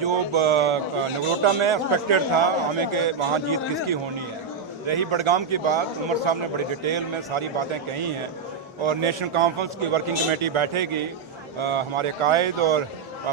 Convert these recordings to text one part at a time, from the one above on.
जो नगरोटा में एक्सपेक्टेड था हमें कि वहाँ जीत किसकी होनी है। रही बडगाम की बात, उमर साहब ने बड़ी डिटेल में सारी बातें कही हैं और नेशनल कॉन्फ्रेंस की वर्किंग कमेटी बैठेगी। हमारे कायद और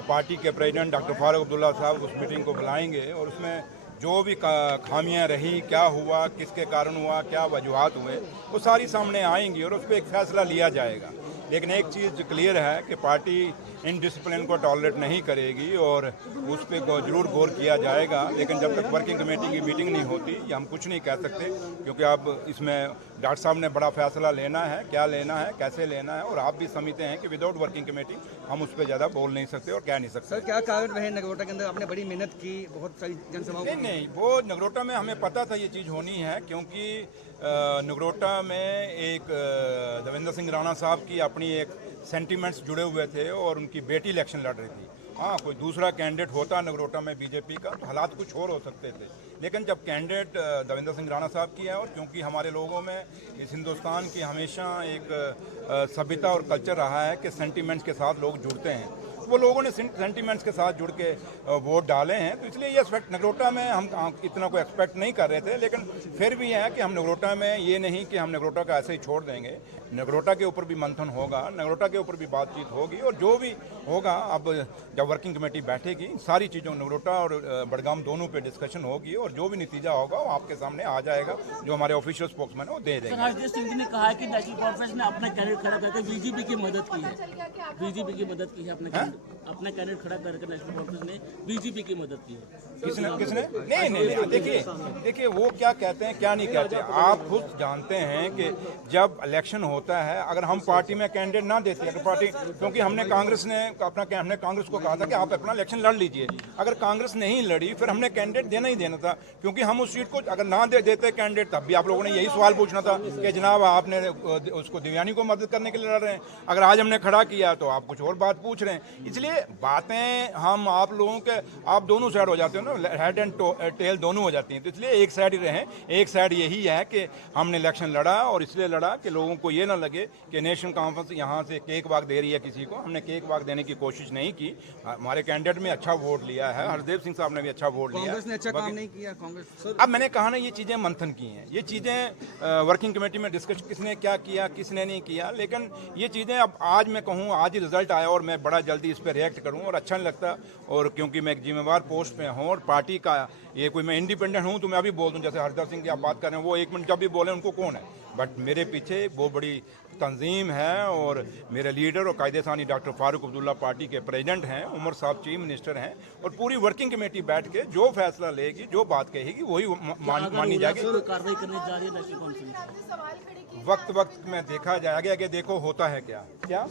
पार्टी के प्रेसिडेंट डॉक्टर फारूक अब्दुल्ला साहब उस मीटिंग को बुलाएंगे और उसमें जो भी खामियां रही, क्या हुआ, किसके कारण हुआ, क्या वजूहात हुए, वो सारी सामने आएंगी और उस पर एक फ़ैसला लिया जाएगा। लेकिन एक चीज़ क्लियर है कि पार्टी इन डिसिप्लिन को टॉलरेट नहीं करेगी और उस पर ज़रूर गौर किया जाएगा। लेकिन जब तक वर्किंग कमेटी की मीटिंग नहीं होती ये हम कुछ नहीं कह सकते, क्योंकि अब इसमें डॉक्टर साहब ने बड़ा फैसला लेना है, क्या लेना है, कैसे लेना है, और आप भी समझते हैं कि विदाउट वर्किंग कमेटी हम उस पर ज़्यादा बोल नहीं सकते और कह नहीं सकते। सर, क्या कारण रहे नगरोटा के अंदर? आपने बड़ी मेहनत की, बहुत सारी जनसभाओं नहीं, वो नगरोटा में हमें पता था ये चीज़ होनी है, क्योंकि नगरोटा में एक देवेंद्र सिंह राणा साहब की अपनी एक सेंटिमेंट्स जुड़े हुए थे और उनकी बेटी इलेक्शन लड़ रही थी। हाँ, कोई दूसरा कैंडिडेट होता नगरोटा में बीजेपी का तो हालात कुछ और हो सकते थे, लेकिन जब कैंडिडेट देवेंद्र सिंह राणा साहब की है और क्योंकि हमारे लोगों में इस हिंदुस्तान की हमेशा एक सभ्यता और कल्चर रहा है कि सेंटिमेंट्स के साथ लोग जुड़ते हैं, वो लोगों ने सेंटिमेंट्स के साथ जुड़ के वोट डाले हैं, तो इसलिए ये एक्सपेक्ट नगरोटा में हम इतना कोई एक्सपेक्ट नहीं कर रहे थे। लेकिन फिर भी है कि हम नगरोटा में ये नहीं कि हम नगरोटा का ऐसे ही छोड़ देंगे। नगरोटा के ऊपर भी मंथन होगा, नगरोटा के ऊपर भी बातचीत होगी और जो भी होगा, अब जब वर्किंग कमेटी बैठेगी सारी चीज़ों नगरोटा और बडगाम दोनों पे डिस्कशन होगी और जो भी नतीजा होगा वो आपके सामने आ जाएगा, जो हमारे ऑफिशियल स्पोक्समैन है वो दे देंगे। हरदेव सिंह जी ने कहा है कि नेशनल कॉन्फ्रेंस ने अपना कैंडिडेट खड़ा करके बीजेपी की मदद की है, बीजेपी की मदद की है, अपना कैंडिडेट खड़ा करके नेशनल कॉन्फ्रेंस ने बीजेपी की मदद की है। किसने? नहीं, देखिए वो क्या कहते हैं क्या नहीं कहते, आप खुद जानते हैं कि जब इलेक्शन होता है, अगर हम पार्टी में कैंडिडेट ना देते, अगर पार्टी, क्योंकि हमने कांग्रेस को कहा था कि आप अपना इलेक्शन लड़ लीजिए, अगर कांग्रेस नहीं लड़ी फिर हमने कैंडिडेट देना ही देना था, क्योंकि हम उस सीट को अगर ना दे देते कैंडिडेट, तब भी आप लोगों ने यही सवाल पूछना था कि जनाब आपने उसको दिव्यांगी को मदद करने के लिए लड़ रहे हैं। अगर आज हमने खड़ा किया तो आप कुछ और बात पूछ रहे हैं, इसलिए बातें हम आप लोगों के, आप दोनों साइड हो जाते हो ना, हेड एंड टेल दोनों हो जाती हैं, तो इसलिए एक साइड ही रहें। एक साइड यही है कि हमने इलेक्शन लड़ा और इसलिए लड़ा कि लोगों को ये ना लगे कि नेशनल कॉन्फ्रेंस यहाँ से केक वाक दे रही है किसी को। हमने केक वाक देने की कोशिश नहीं की, हमारे कैंडिडेट में अच्छा वोट लिया है, हरदेव सिंह साहब ने भी अच्छा वोट लिया। कांग्रेस ने अच्छा काम नहीं किया, कांग्रेस। अब मैंने कहा ना, ये चीज़ें मंथन की हैं, ये चीज़ें वर्किंग कमेटी में डिस्कस किसने क्या किया किसने नहीं किया, लेकिन ये चीज़ें अब आज मैं कहूँ आज ही रिजल्ट आया और मैं बड़ा जल्दी इस पर रिएक्ट करूँ और अच्छा नहीं लगता, और क्योंकि मैं एक जिम्मेवार पोस्ट पे हूँ और पार्टी का ये कोई मैं इंडिपेंडेंट हूँ तो मैं अभी बोल दूँ, जैसे हरदेव सिंह की आप बात कर रहे हैं, वो एक मिनट जब भी बोले उनको कौन है, बट मेरे पीछे वो बड़ी तंजीम है और मेरे लीडर और कायदेसानी डॉक्टर फारूक अब्दुल्ला पार्टी के प्रेसिडेंट हैं, उमर साहब चीफ मिनिस्टर हैं, और पूरी वर्किंग कमेटी बैठ के जो फैसला लेगी, जो बात कहेगी वही मानी जाएगी। कार्रवाई करने जा रही है नेशनल कॉन्फ्रेंस, वक्त में देखा जाएगा कि देखो होता है क्या।